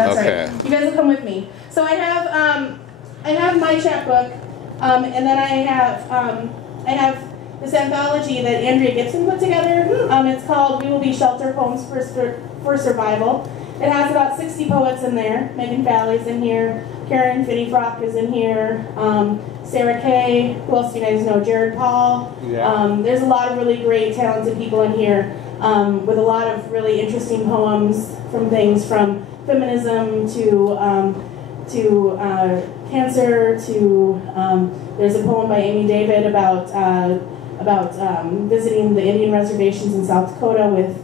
That's right. You guys will come with me. So I have my chapbook, and then I have this anthology that Andrea Gibson put together. It's called "We Will Be Shelter Poems for Survival." It has about 60 poets in there. Megan Valley's in here. Karen Finney-Frock is in here. Sarah Kay. Who else do you guys know? Jared Paul. Yeah. There's a lot of really great, talented people in here with a lot of really interesting poems from things from feminism to cancer to there's a poem by Amy David about visiting the Indian reservations in South Dakota with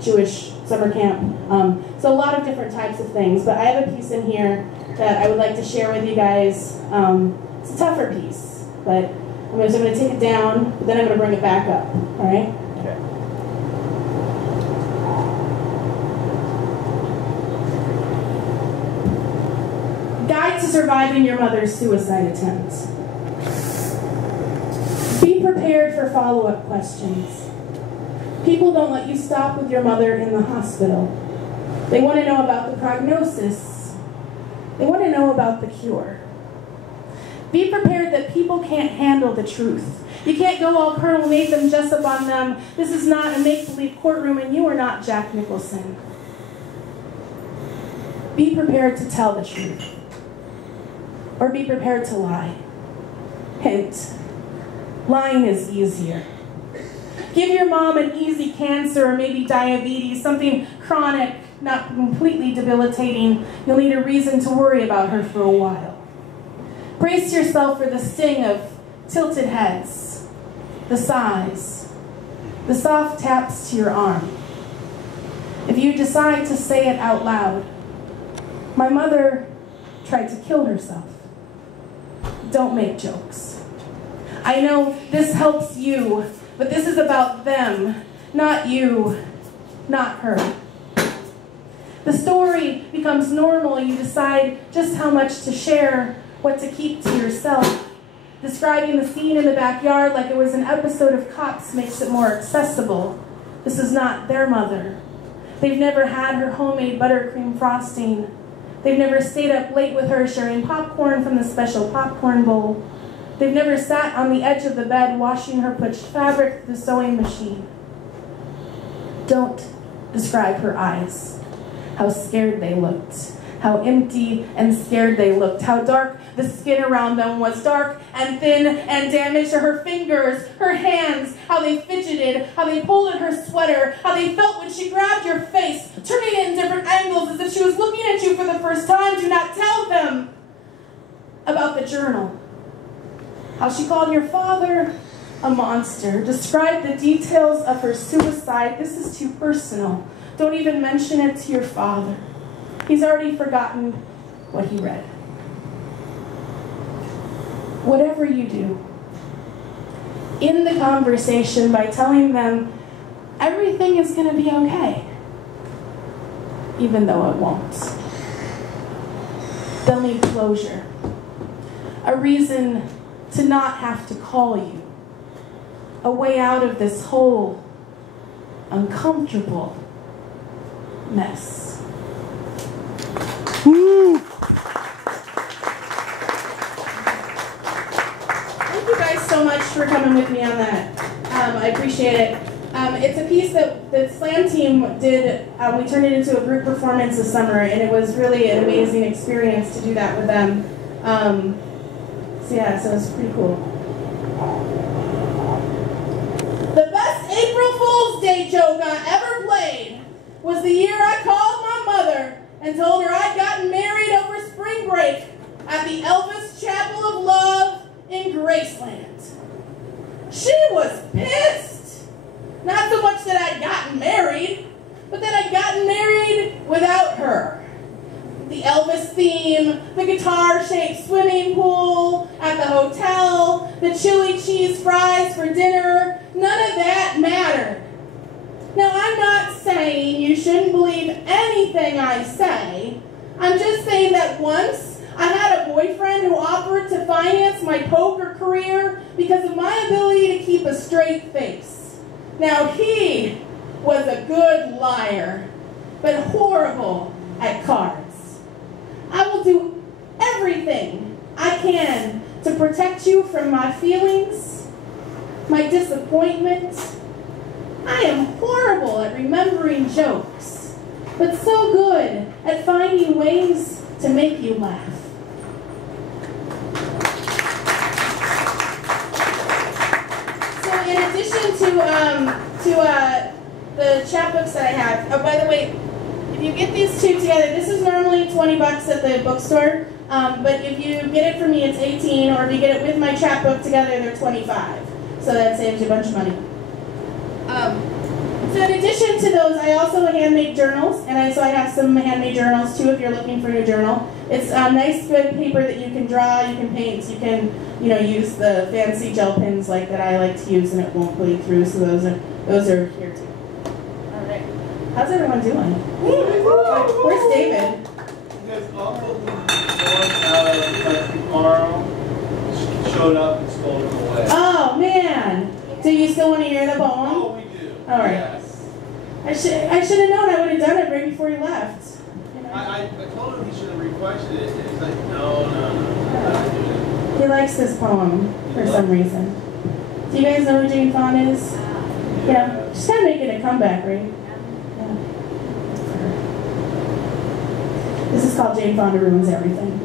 Jewish summer camp. So a lot of different types of things. But I have a piece in here that I would like to share with you guys. It's a tougher piece, but I'm going to take it down, but then I'm going to bring it back up. All right? Okay. Guide to surviving your mother's suicide attempt. Be prepared for follow-up questions. People don't let you stop with your mother in the hospital. They want to know about the prognosis. They want to know about the cure. Be prepared that people can't handle the truth. You can't go all Colonel Nathan Jessup on them. This is not a make-believe courtroom, and you are not Jack Nicholson. Be prepared to tell the truth. Or be prepared to lie. Hint. Lying is easier. Give your mom an easy cancer or maybe diabetes, something chronic, not completely debilitating. You'll need a reason to worry about her for a while. Brace yourself for the sting of tilted heads, the sighs, the soft taps to your arm. If you decide to say it out loud, my mother tried to kill herself. Don't make jokes. I know this helps you, but this is about them, not you, not her. The story becomes normal. You decide just how much to share, what to keep to yourself. Describing the scene in the backyard like it was an episode of Cops makes it more accessible. This is not their mother. They've never had her homemade buttercream frosting. They've never stayed up late with her sharing popcorn from the special popcorn bowl. They've never sat on the edge of the bed washing her pushed fabric through the sewing machine. Don't describe her eyes. How scared they looked. How empty and scared they looked. How dark the skin around them was, dark and thin and damaged to her fingers, her hands, how they fidgeted, how they pulled at her sweater, how they felt when she grabbed your face, turning it in different angles as if she was looking at you for the first time. Do not tell them about the journal. How she called your father a monster. Describe the details of her suicide. This is too personal. Don't even mention it to your father. He's already forgotten what he read. Whatever you do, end the conversation by telling them everything is going to be okay, even though it won't. They'll need closure, a reason to not have to call you, a way out of this whole uncomfortable mess. Woo! Thank you guys so much for coming with me on that. I appreciate it. It's a piece that the Slam team did. We turned it into a group performance this summer, and it was really an amazing experience to do that with them. So it's pretty cool. The best April Fool's Day joke I ever played was the year I called my mother and told her I'd gotten married over spring break at the Elvis Chapel of Love in Graceland. She was pissed. Not so much that I'd gotten married, but that I'd gotten married without her. The Elvis theme, the guitar-shaped swimming pool at the hotel, the chili cheese fries for dinner, none of that mattered. Now, I'm not saying you shouldn't believe anything I say. I'm just saying that once I had a boyfriend who offered to finance my poker career because of my ability to keep a straight face. Now, he was a good liar, but horrible at cards. I will do everything I can to protect you from my feelings, my disappointment. I am horrible at remembering jokes, but so good at finding ways to make you laugh. So in addition to the chapbooks that I have, oh, by the way, if you get these two together, this is normally 20 bucks at the bookstore, but if you get it from me, it's 18, or if you get it with my chapbook together, they're 25. So that saves you a bunch of money. So in addition to those, I also handmade journals, and so I have some handmade journals too if you're looking for a new journal. It's nice, good paper that you can draw, you can paint, you can, use the fancy gel pens like that I like to use, and it won't bleed through. So those are here too. All right, how's everyone doing? Where's David? Because Uncle going out of the country tomorrow showed up and stole them away. Oh man! Do you still want to hear the poem? Oh, we do. All right. Yes. I should have known. I would have done it right before he left. I told him he should have requested it, and he's like, no, I'm not doing it. He likes this poem for some reason. Do you guys know who Jane Fonda is? Yeah. She's kind of making a comeback, right? Yeah. This is called Jane Fonda Ruins Everything.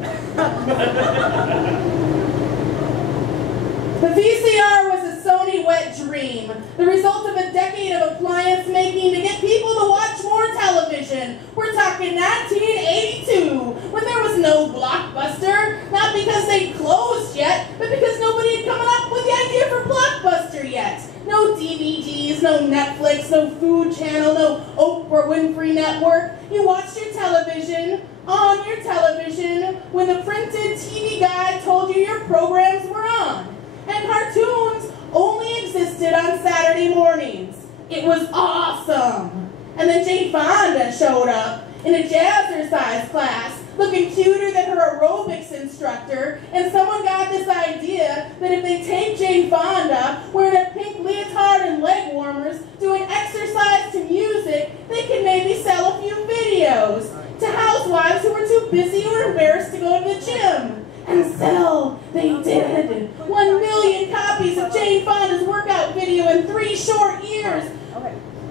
The VCR was a Sony wet dream, the result of a decade of appliance making to get people to watch more television. We're talking 1982, when there was no Blockbuster, not because they'd closed yet, but because nobody had come up with the idea for Blockbuster yet. No DVDs, no Netflix, no Food Channel, no Oprah Winfrey Network. You watched your television, on your television, when the printed TV guide told you your programs were on. And cartoons only existed on Saturday mornings. It was awesome. And then Jane Fonda showed up in a jazzercise class, looking cuter than her aerobics instructor, and someone got this idea that if they take Jane Fonda, wearing a pink leotard and leg warmers, doing exercise to music, they can maybe sell a few videos to housewives who were too busy or embarrassed to go to the gym. And sell they did. 1 million copies of Jane Fonda's workout video in 3 short years.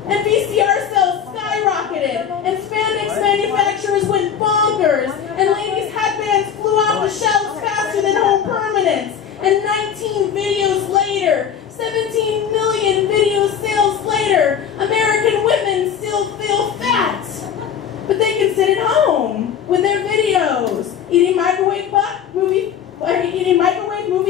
And VCR sales skyrocketed, and spandex manufacturers went bonkers, and ladies' headbands flew off the shelves faster than home permanents. And 19 videos later, 17 million video sales later, American women still feel fat. But they can sit at home with their videos, eating microwave movie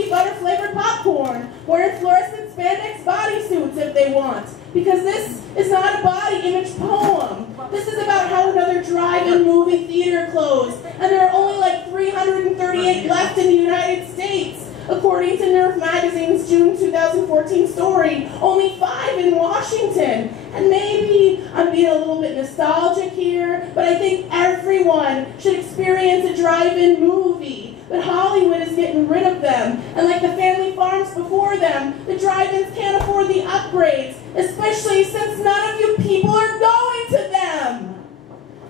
butter-flavored popcorn, wearing fluorescent spandex bodysuits if they want. Because this is not a body image poem. This is about how another drive-in movie theater closed, and there are only like 338 left in the United States. According to Nerf Magazine's June 2014 story, only 5 in Washington. And maybe I'm being a little bit nostalgic here, but I think everyone should experience a drive-in movie. But Hollywood is getting rid of them. And like the family farms before them, the drive-ins can't afford the upgrades, especially since none of you people are going to them.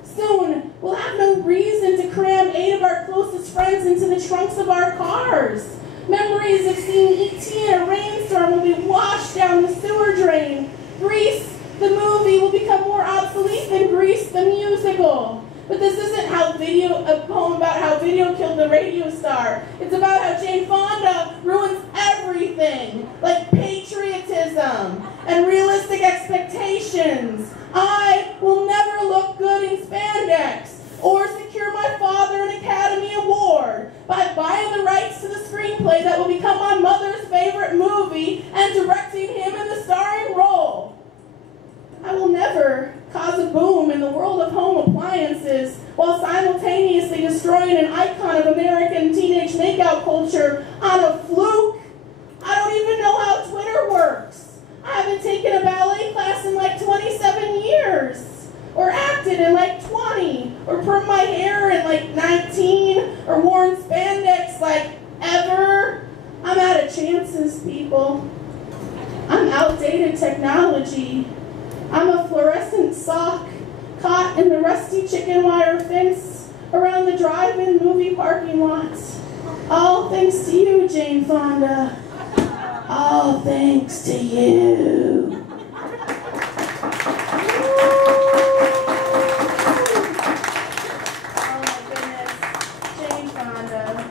Soon, we'll have no reason to cram 8 of our closest friends into the trunks of our cars. Memories of seeing E.T. in a rainstorm will be washed down the sewer drain. Grease, the movie, will become more obsolete than Grease, the musical. But this isn't a poem about how video killed the radio star. It's about how Jane Fonda ruins everything, like patriotism and realistic expectations. I will never look good in spandex or secure my father an Academy Award by buying the rights to the screenplay that will become my mother's favorite movie and directing him in the starring role. I will never cause a boom in the world of home appliances while simultaneously destroying an icon of American teenage makeout culture on a fluke. I don't even know how Twitter works. I haven't taken a ballet class in like 27 years, or acted in like 20, or permed my hair in like 19, or worn spandex like ever. I'm out of chances, people. I'm outdated technology. I'm a fluorescent sock caught sat in the rusty chicken wire fence around the drive-in movie parking lot. All thanks to you, Jane Fonda. All thanks to you. Oh my goodness, Jane Fonda.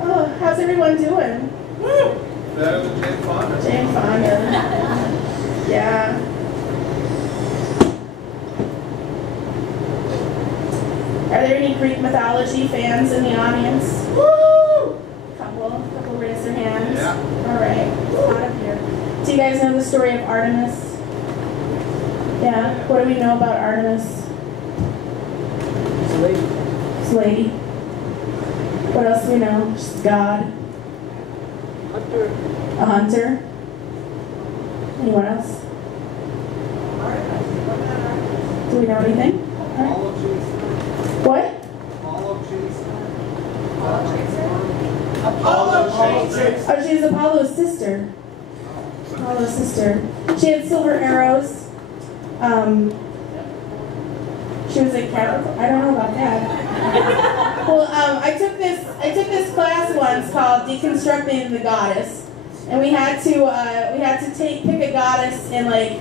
Oh, how's everyone doing? Better than Jane Fonda. Jane Fonda. Yeah. Are there any Greek mythology fans in the audience? Woo! Couple raise their hands. Yeah. All right, it's hot up here. Do you guys know the story of Artemis? Yeah. What do we know about Artemis? It's a lady. This lady. What else do we know? She's God. Hunter. A hunter. Anyone else? Do we know anything? Apollo chaser. What? Apollo chaser. Apollo chaser. Oh, she was Apollo's sister. Apollo's sister. She had silver arrows. She was a Capricorn. I don't know about that. Well, I took this class once called Deconstructing the Goddess, and we had to pick a goddess and like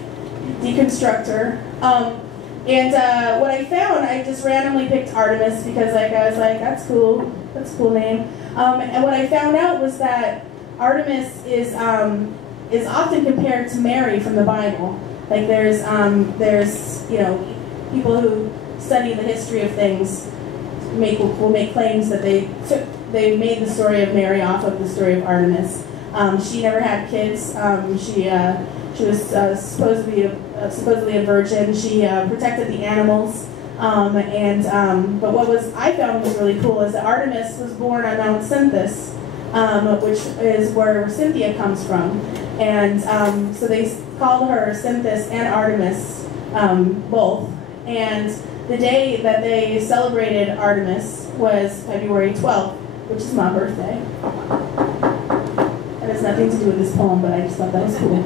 deconstruct her. What I found, I just randomly picked Artemis because I was like, that's cool, that's a cool name. And what I found out was that Artemis is often compared to Mary from the Bible. Like there's people who study the history of things will make claims that they made the story of Mary off of the story of Artemis. She never had kids. She was supposedly a virgin. She protected the animals. But what I found was really cool is that Artemis was born on Mount Cynthia, which is where Cynthia comes from. And so they called her Cynthia and Artemis both. And the day that they celebrated Artemis was February 12th, which is my birthday. That has nothing to do with this poem, but I just thought that was cool.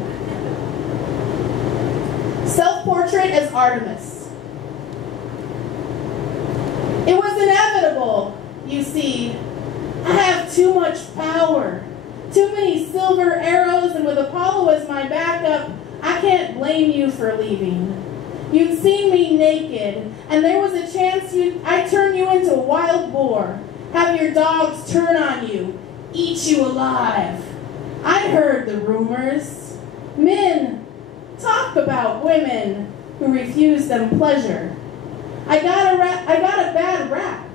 Self-portrait as Artemis. It was inevitable, you see. I have too much power, too many silver arrows, and with Apollo as my backup, I can't blame you for leaving. You'd seen me naked, and there was a chance I'd turn you into a wild boar, have your dogs turn on you, eat you alive. I heard the rumors. Men talk about women who refuse them pleasure. I got a bad rap,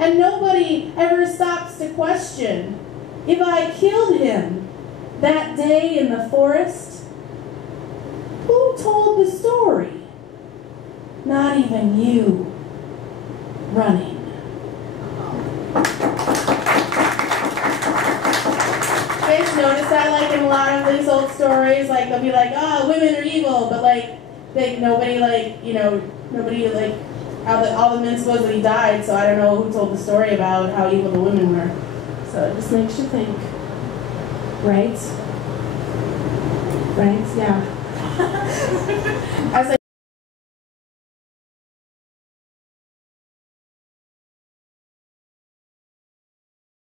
and nobody ever stops to question if I killed him that day in the forest. Who told the story? Not even you. Running. You guys notice that, like, in a lot of these old stories, like, they'll be like, oh, women are evil, but, like, nobody, all the men supposedly died, so I don't know who told the story about how evil the women were. So it just makes you think. Right? Right? Yeah. As I